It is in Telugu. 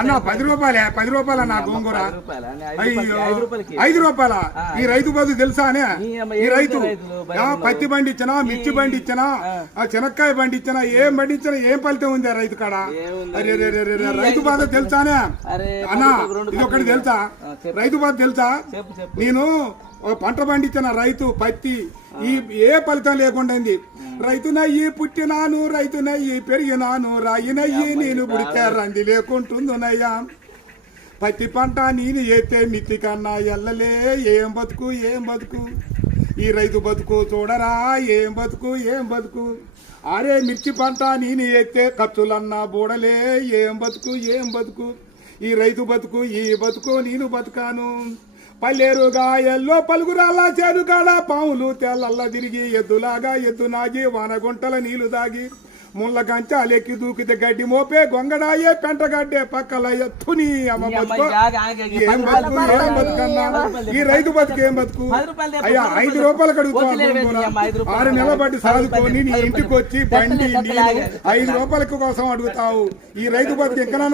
అన్న 10 రూపాయలే, 10 రూపాయల నా గోంగూర. అయ్యో 5 రూపాయల. ఈ రైతు బతుకు తెలుసా అనే? ఈ రైతు పత్తి బండి ఇచ్చినా, మిర్చి బండి ఇచ్చినా, చెనక్కాయ బండి ఇచ్చినా, ఏం బండి ఇచ్చినా ఏం ఫలితం ఉంది ఆ రైతు కాడ? రైతు బాధ తెలుసానే అన్నా? ఇది ఒకటి తెలుసా? రైతు బాధ తెలుసా? నేను పంట పండించిన రైతు పత్తి ఏ ఫలితం లేకుండా రైతునయ్యి పుట్టినాను, రైతునయ్యి పెరిగినాను, రాయినయ్యి నేను పుడితే రంది లేకుంటుందునయ్యా. పత్తి పంట నేను ఎత్తే మిత్తి కన్నా ఎల్లలే. ఏం బతుకు ఏం బతుకు ఈ రైతు బతుకు చూడరా, ఏం బతుకు ఏం బతుకు. అరే మిర్చి పంట నేను ఎత్తే ఖర్చులన్నా బూడలే. ఏం బతుకు ఏం బతుకు ఈ రైతు బతుకు, ఈ బతుకు నేను బతుకాను. పల్లెరుగా ఎల్లో పలుగురాల చేరుగాడ పాములు తెల్లల్లా తిరిగి ఎద్దులాగా ఎద్దు నాగి వానగుంటల నీళ్లు దాగి ముళ్ళ కంచాలెక్కి దూకితే గడ్డి మోపే గొంగడాయే పెంటగడ్డే పక్కల ఎత్తుని అమ్మ బతుకు. ఏం బతుకు ఏం బతుకన్నా ఈ రైతు బతుకు ఏం బతుకు? అయ్యా 5 రూపాయలు అడుగుతాను. 6 నెలల బట్టి సాదుకొని నీ ఇంటికి వచ్చి బండి 5 రూపాయల కోసం అడుగుతావు. ఈ రైతు బతుకు ఇంకా